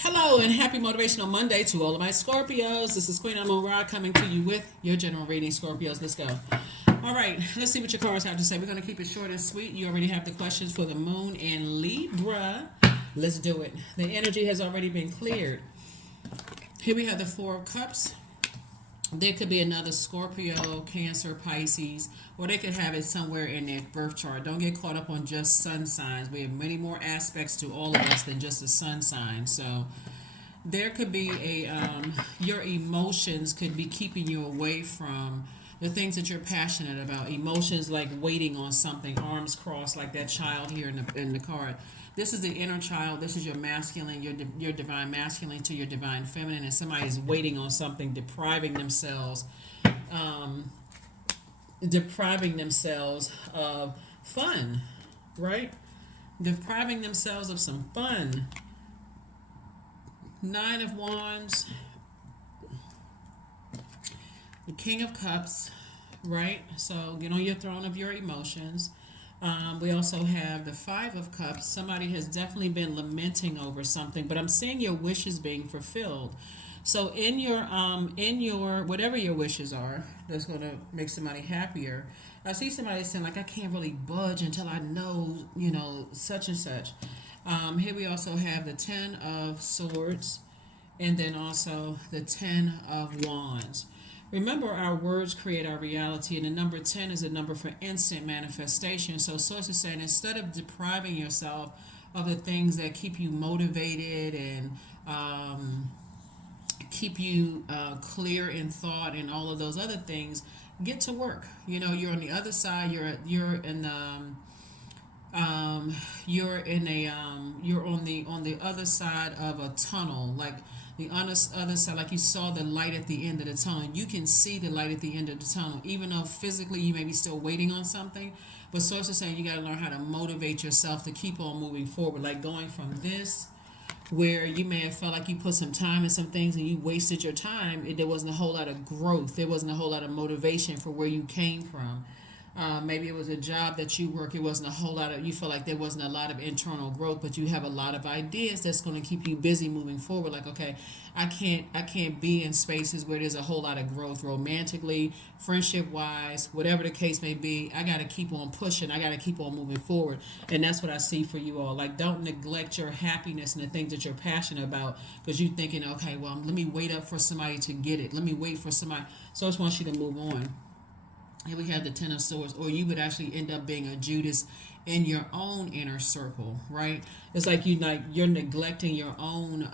Hello and happy Motivational Monday to all of my Scorpios. This is Queen Amun Ra coming to you with your general reading, Scorpios. Let's go. All right, let's see what your cards have to say. We're going to keep it short and sweet. You already have the questions for the Moon and Libra. Let's do it. The energy has already been cleared. Here we have the Four of Cups. There could be another Scorpio, Cancer, Pisces, or they could have it somewhere in their birth chart. Don't get caught up on just sun signs. We have many more aspects to all of us than just a sun sign. So there could be your emotions could be keeping you away from the things that you're passionate about. Emotions like waiting on something, arms crossed, like that child here in the card. This is the inner child. This is your masculine, your divine masculine to your divine feminine, and somebody is waiting on something, um, depriving themselves of fun, right? Depriving themselves of some fun. Nine of Wands, the King of Cups, right? So get on your throne of your emotions. We also have the Five of Cups. Somebody has definitely been lamenting over something, but I'm seeing your wishes being fulfilled. So in your whatever your wishes are, that's going to make somebody happier. I see somebody saying like, I can't really budge until I know, such and such. Here we also have the Ten of Swords, and then also the Ten of Wands. Remember, our words create our reality, and the number 10 is a number for instant manifestation. So, Source is saying instead of depriving yourself of the things that keep you motivated and keep you clear in thought and all of those other things, get to work. You're on the other side. You're on the other side of a tunnel, like the other side, like you saw the light at the end of the tunnel. You can see the light at the end of the tunnel, even though physically you may be still waiting on something. But Source is saying you got to learn how to motivate yourself to keep on moving forward, like going from this, where you may have felt like you put some time in some things and you wasted your time. There wasn't a whole lot of growth. There wasn't a whole lot of motivation for where you came from. Maybe it was a job that you work. It wasn't a whole lot of. You feel like there wasn't a lot of internal growth, but you have a lot of ideas that's going to keep you busy moving forward. Like, okay, I can't be in spaces where there's a whole lot of growth, romantically, friendship wise, whatever the case may be. I got to keep on pushing. I got to keep on moving forward, and that's what I see for you all. Like, don't neglect your happiness and the things that you're passionate about because you're thinking, okay, well, let me wait up for somebody to get it. Let me wait for somebody. So I just want you to move on. Here we have the Ten of Swords, or you would actually end up being a Judas in your own inner circle, right? It's like you're neglecting your own.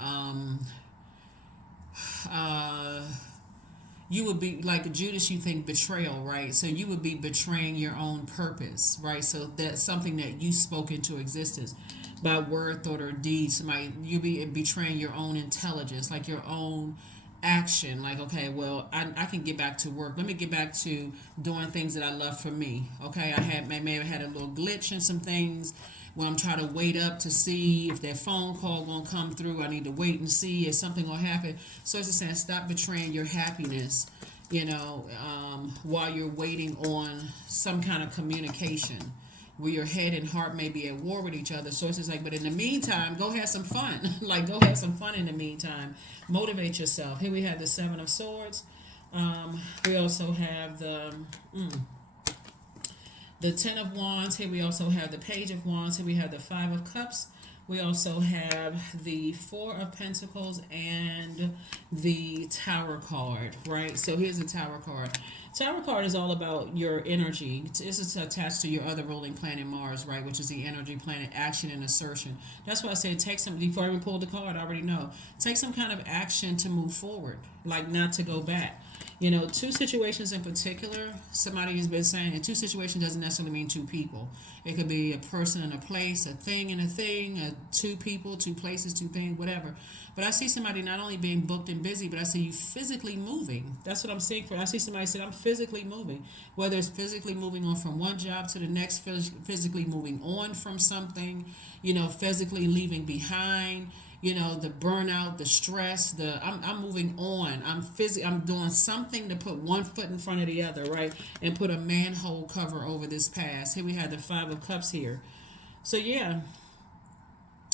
You would be like a Judas. You think betrayal, right? So you would be betraying your own purpose, right? So that's something that you spoke into existence by word, thought, or deed. You be betraying your own intelligence, like your own action, like, okay, well, I can get back to work. Let me get back to doing things that I love for me. Okay, I may have had a little glitch in some things when I'm trying to wait up to see if that phone call gonna come through. I need to wait and see if something gonna happen. So it's just saying, stop betraying your happiness, while you're waiting on some kind of communication where your head and heart may be at war with each other. So it's just like, but in the meantime, go have some fun. Like, go have some fun in the meantime. Motivate yourself. Here we have the Seven of Swords. We also have the Ten of Wands. Here we also have the Page of Wands. Here we have the Five of Cups. We also have the Four of Pentacles and the Tower card, right? So here's the Tower card. Tower card is all about your energy. This is attached to your other ruling planet, Mars, right? Which is the energy planet, action and assertion. That's why I said take some, before I even pulled the card, I already know. Take some kind of action to move forward, like not to go back. Two situations in particular, somebody has been saying, and two situations doesn't necessarily mean two people. It could be a person and a place, a thing and a thing, two people, two places, two things, whatever. But I see somebody not only being booked and busy, but I see you physically moving. That's what I'm seeing for. I see somebody say, I'm physically moving. Whether it's physically moving on from one job to the next, physically moving on from something, physically leaving behind, the burnout, the stress, I'm moving on. I'm doing something to put one foot in front of the other, right? And put a manhole cover over this past. Here we have the Five of Cups here. So yeah,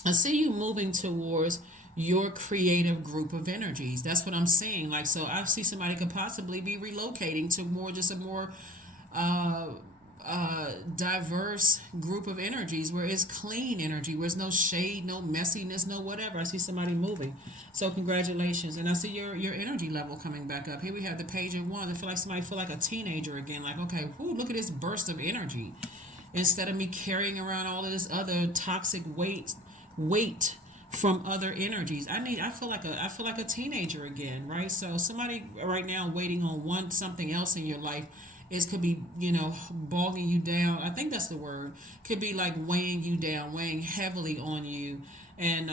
I see you moving towards your creative group of energies. That's what I'm seeing. Like, so I see somebody could possibly be relocating to more, just a more uh, diverse group of energies where it's clean energy, where there's no shade, no messiness, no whatever. I see somebody moving. So congratulations. And I see your energy level coming back up. Here we have the Page of Wands. I feel like somebody feel like a teenager again. Like, okay, whoo, look at this burst of energy. Instead of me carrying around all of this other toxic weight from other energies. I feel like a teenager again, right? So somebody right now waiting on something else in your life is could be, bogging you down. I think that's the word. Could be like weighing you down, weighing heavily on you. And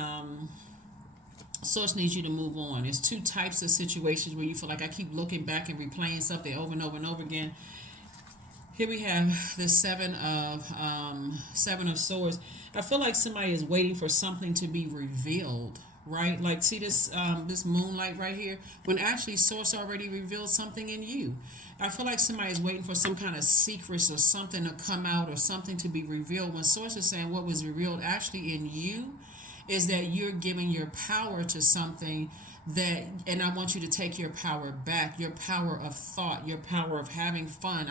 source needs you to move on. There's two types of situations where you feel like I keep looking back and replaying something over and over and over again. Here we have the Seven of Swords. I feel like somebody is waiting for something to be revealed, right? Like, see this moonlight right here, when actually Source already revealed something in you. I feel like somebody is waiting for some kind of secrets or something to come out or something to be revealed. When Source is saying what was revealed actually in you is that you're giving your power to something and I want you to take your power back, your power of thought, your power of having fun.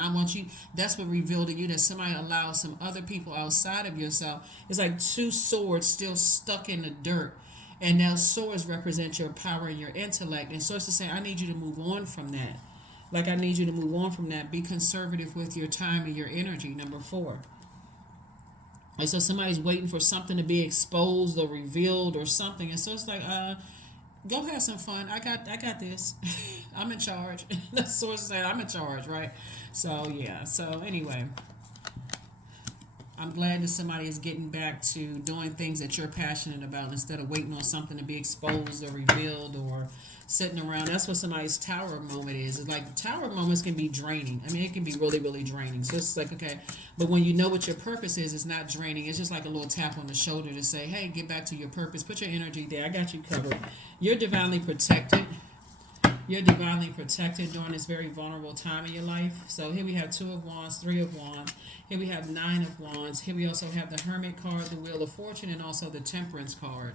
That's what revealed to you, that somebody allows some other people outside of yourself. It's like two swords still stuck in the dirt. And now swords represent your power and your intellect. And Source is saying, I need you to move on from that. Like, I need you to move on from that. Be conservative with your time and your energy, number 4. And so somebody's waiting for something to be exposed or revealed or something. And so it's like, go have some fun. I got this. I'm in charge. The Source said I'm in charge, right? So yeah. So anyway, I'm glad that somebody is getting back to doing things that you're passionate about instead of waiting on something to be exposed or revealed or sitting around. That's what somebody's tower moment is. It's like tower moments can be draining. I mean, it can be really, really draining. So it's like, okay, but when you know what your purpose is, it's not draining. It's just like a little tap on the shoulder to say, hey, get back to your purpose. Put your energy there. I got you covered. You're divinely protected. You're divinely protected during this very vulnerable time in your life. So here we have 2 of Wands, 3 of Wands. Here we have 9 of Wands. Here we also have the Hermit card, the Wheel of Fortune, and also the Temperance card.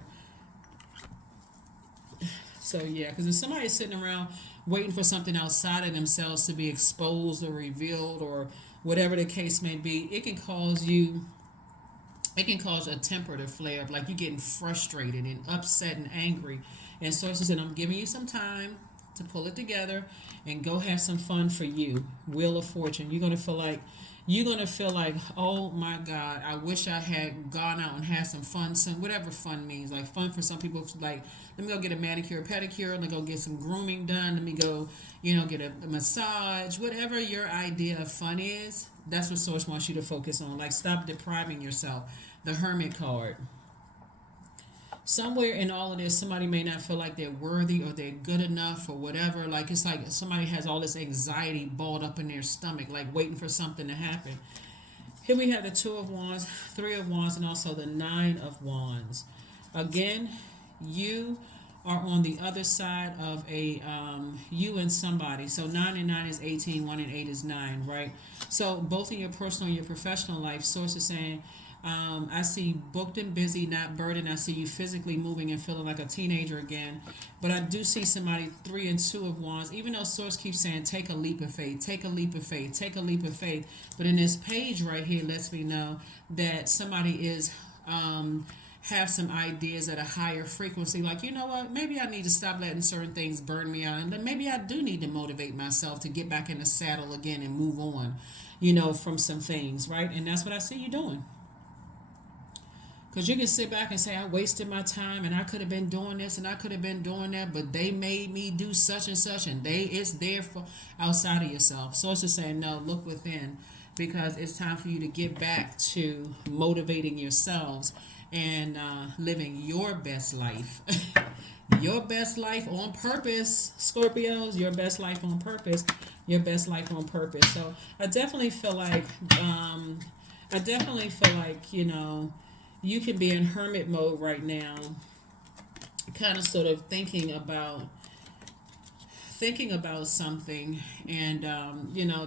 So yeah, because if somebody is sitting around waiting for something outside of themselves to be exposed or revealed or whatever the case may be, it can cause a temper to flare up, like you're getting frustrated and upset and angry. And Sources said, I'm giving you some time to pull it together and go have some fun for you. Wheel of Fortune. You're gonna feel like, oh my God, I wish I had gone out and had some fun, whatever fun means. Like fun for some people, like, let me go get a manicure, pedicure, let me go get some grooming done, let me go, get a massage, whatever your idea of fun is. That's what Source wants you to focus on. Like, stop depriving yourself. The Hermit card. Somewhere in all of this, somebody may not feel like they're worthy or they're good enough or whatever. Like, it's like somebody has all this anxiety balled up in their stomach, like waiting for something to happen. Here we have the 2 of Wands, 3 of Wands, and also the 9 of Wands. Again, you are on the other side of you and somebody. So 9 and 9 is 18, 1 and 8 is 9, right? So both in your personal and your professional life, Source is saying, I see booked and busy, not burdened. I see you physically moving and feeling like a teenager again. But I do see somebody 3 and 2 of Wands, even though Source keeps saying, take a leap of faith, take a leap of faith, take a leap of faith. But in this page right here lets me know that somebody is have some ideas at a higher frequency. Like, you know what, maybe I need to stop letting certain things burn me out. And maybe I do need to motivate myself to get back in the saddle again and move on, from some things, right? And that's what I see you doing. Because you can sit back and say, I wasted my time and I could have been doing this and I could have been doing that, but they made me do such and such, and it's there for outside of yourself. So it's just saying, no, look within, because it's time for you to get back to motivating yourselves and living your best life. Your best life on purpose, Scorpios, your best life on purpose, your best life on purpose. So I definitely feel like, you can be in hermit mode right now, kind of sort of thinking about something and,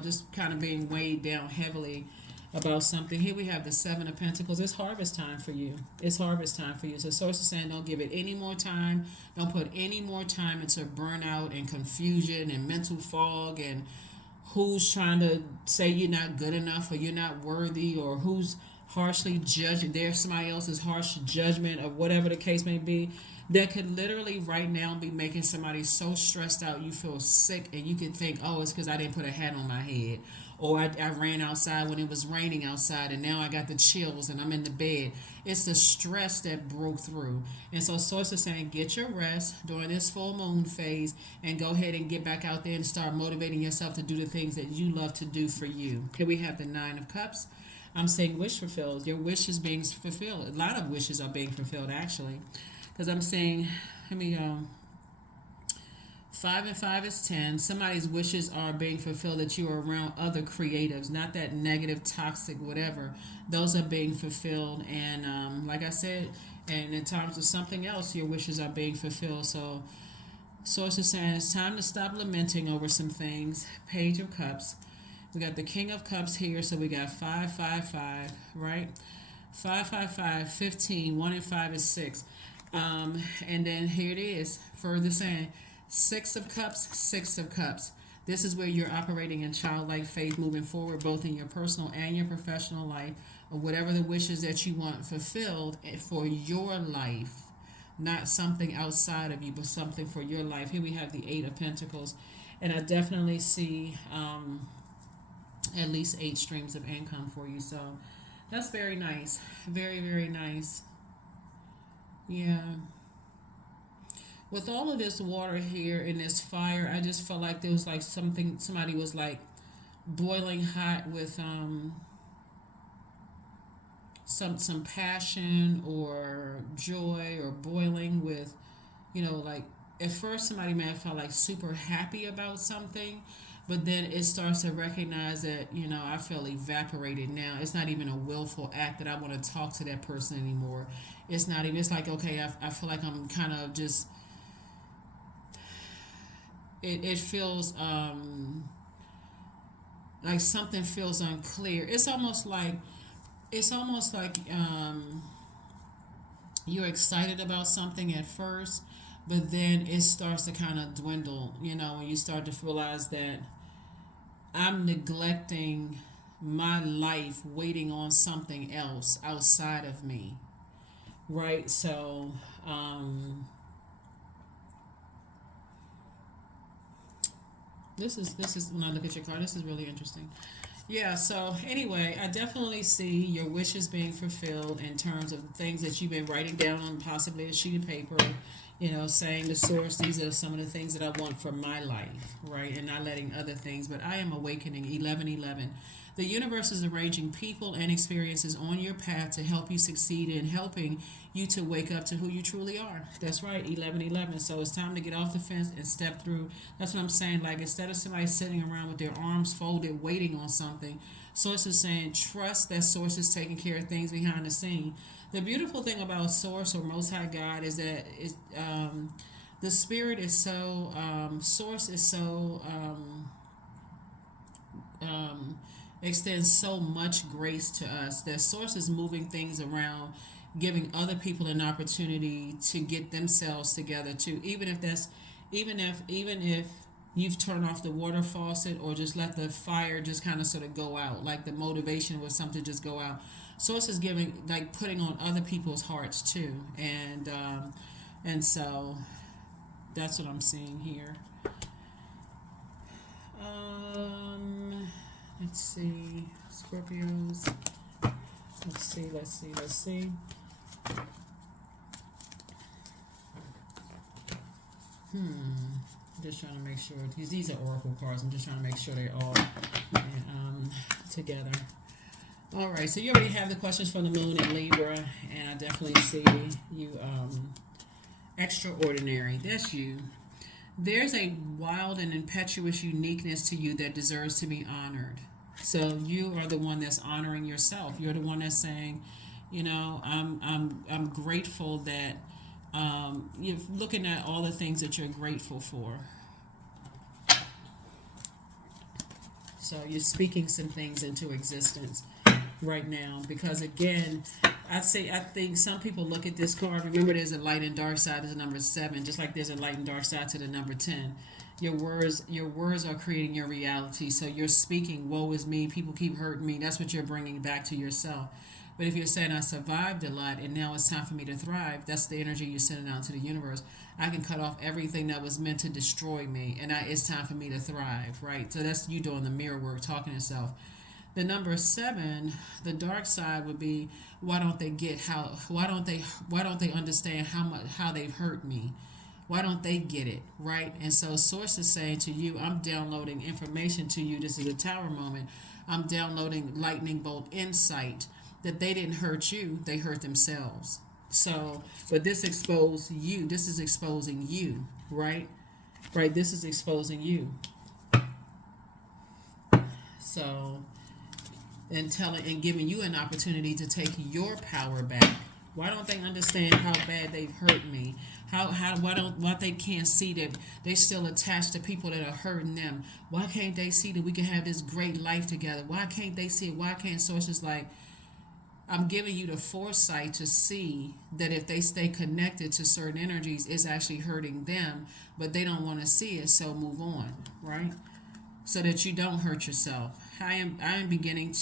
just kind of being weighed down heavily about something. Here we have the Seven of Pentacles. It's harvest time for you. It's harvest time for you. So source is saying don't give it any more time. Don't put any more time into burnout and confusion and mental fog and who's trying to say you're not good enough or you're not worthy, or who's harshly judging. There's somebody else's harsh judgment of whatever the case may be that could literally right now be making somebody so stressed out you feel sick, and you can think, oh, it's because I didn't put a hat on my head, or I ran outside when it was raining outside and now I got the chills and I'm in the bed. It's the stress that broke through. And so source is saying get your rest during this full moon phase and go ahead and get back out there and start motivating yourself to do the things that you love to do for you. Here we have the Nine of Cups. I'm saying wish fulfilled. Your wish is being fulfilled. A lot of wishes are being fulfilled, actually. Because I'm saying, let me go. 5 and 5 is 10. Somebody's wishes are being fulfilled, that you are around other creatives, not that negative, toxic, whatever. Those are being fulfilled. And like I said, and in terms of something else, your wishes are being fulfilled. So source is saying it's time to stop lamenting over some things. Page of Cups. We got the King of Cups here, so we got 5, 5, 5, right? 5, 5, 5, 15. 1 and 5 is 6. And then here it is, further saying 6 of Cups, 6 of Cups. This is where you're operating in childlike faith moving forward, both in your personal and your professional life, or whatever the wishes that you want fulfilled for your life. Not something outside of you, but something for your life. Here we have the 8 of Pentacles. And I definitely see at least 8 streams of income for you. So that's very nice. Very, very nice. Yeah. With all of this water here and this fire, I just felt like there was like somebody was like boiling hot with some passion or joy, or boiling with, like at first somebody may have felt like super happy about something, but then it starts to recognize that, I feel evaporated now. It's not even a willful act that I want to talk to that person anymore. It's not even, it's like, okay, I feel like I'm kind of just, it feels like something feels unclear. It's almost like you're excited about something at first, but then it starts to kind of dwindle, when you start to realize that I'm neglecting my life waiting on something else outside of me, right? So this is when I look at your card, this is really interesting. Yeah, so anyway, I definitely see your wishes being fulfilled in terms of things that you've been writing down on possibly a sheet of paper, saying the source, these are some of the things that I want for my life, right? And not letting other things, but I am awakening. 11:11. The universe is arranging people and experiences on your path to help you succeed in helping you to wake up to who you truly are. That's right, 11:11. So it's time to get off the fence and step through. That's what I'm saying. Like, instead of somebody sitting around with their arms folded waiting on something, Source is saying trust that Source is taking care of things behind the scene. The beautiful thing about Source or Most High God is that the Spirit is so, Source is so, extends so much grace to us that Source is moving things around, giving other people an opportunity to get themselves together too. Even if you've turned off the water faucet or just let the fire just kind of sort of go out, like the motivation was something just go out. Source is giving, like, putting on other people's hearts too, and so that's what I'm seeing here. Let's see, Scorpios. Let's see. Just trying to make sure, because these are oracle cards. I'm just trying to make sure they're all together. All right, so you already have the questions from the moon in Libra, and I definitely see you extraordinary. That's you. There's a wild and impetuous uniqueness to you that deserves to be honored. So you are the one that's honoring yourself. You're the one that's saying, I'm grateful that you're looking at all the things that you're grateful for. So you're speaking some things into existence. right now, because again, I think some people look at this card. Remember, there's a light and dark side to the number 7, just like there's a light and dark side to the number 10. Your words are creating your reality. So you're speaking, "Woe is me. People keep hurting me." That's what you're bringing back to yourself. But if you're saying, "I survived a lot and now it's time for me to thrive," that's the energy you're sending out to the universe. I can cut off everything that was meant to destroy me, and it's time for me to thrive, right? So that's you doing the mirror work, talking to yourself. The number 7, the dark side would be, why don't they get how? Why don't they understand how they've hurt me? Why don't they get it, right? And so source is saying to you, I'm downloading information to you. This is a tower moment. I'm downloading lightning bolt insight that they didn't hurt you, they hurt themselves. So, but this exposed you. This is exposing you, right? Right. This is exposing you. So, and telling and giving you an opportunity to take your power back. Why don't they understand how bad they've hurt me? Why they can't see that they still attached to people that are hurting them? Why can't they see that we can have this great life together? Why can't they see it? Why can't sources like, I'm giving you the foresight to see that if they stay connected to certain energies, it's actually hurting them, but they don't want to see it, so move on, right? So that you don't hurt yourself. I am beginning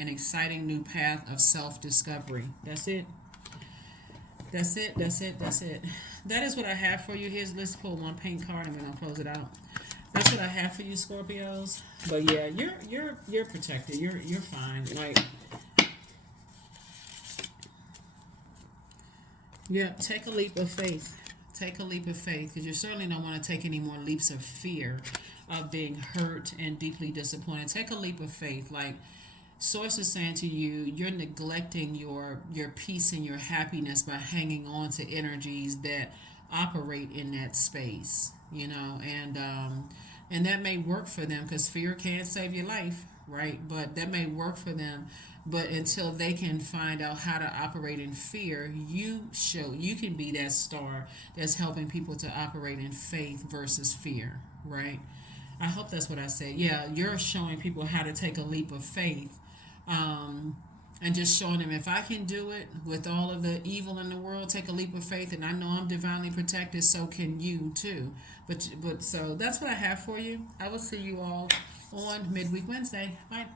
an exciting new path of self-discovery. That's it. That's it. That's it. That's it. That is what I have for you. Let's pull one pink card and then I'll close it out. That's what I have for you, Scorpios. But yeah, you're protected. You're fine. Like, yeah, take a leap of faith. Take a leap of faith, because you certainly don't want to take any more leaps of fear of being hurt and deeply disappointed. Take a leap of faith. Like, source is saying to you, you're neglecting your peace and your happiness by hanging on to energies that operate in that space, and that may work for them, because fear can't save your life, right? But that may work for them. But until they can find out how to operate in fear, you can be that star that's helping people to operate in faith versus fear, right? I hope that's what I said. Yeah, you're showing people how to take a leap of faith, and just showing them, if I can do it with all of the evil in the world, take a leap of faith, and I know I'm divinely protected, so can you too. But so that's what I have for you. I will see you all on Midweek Wednesday. Bye.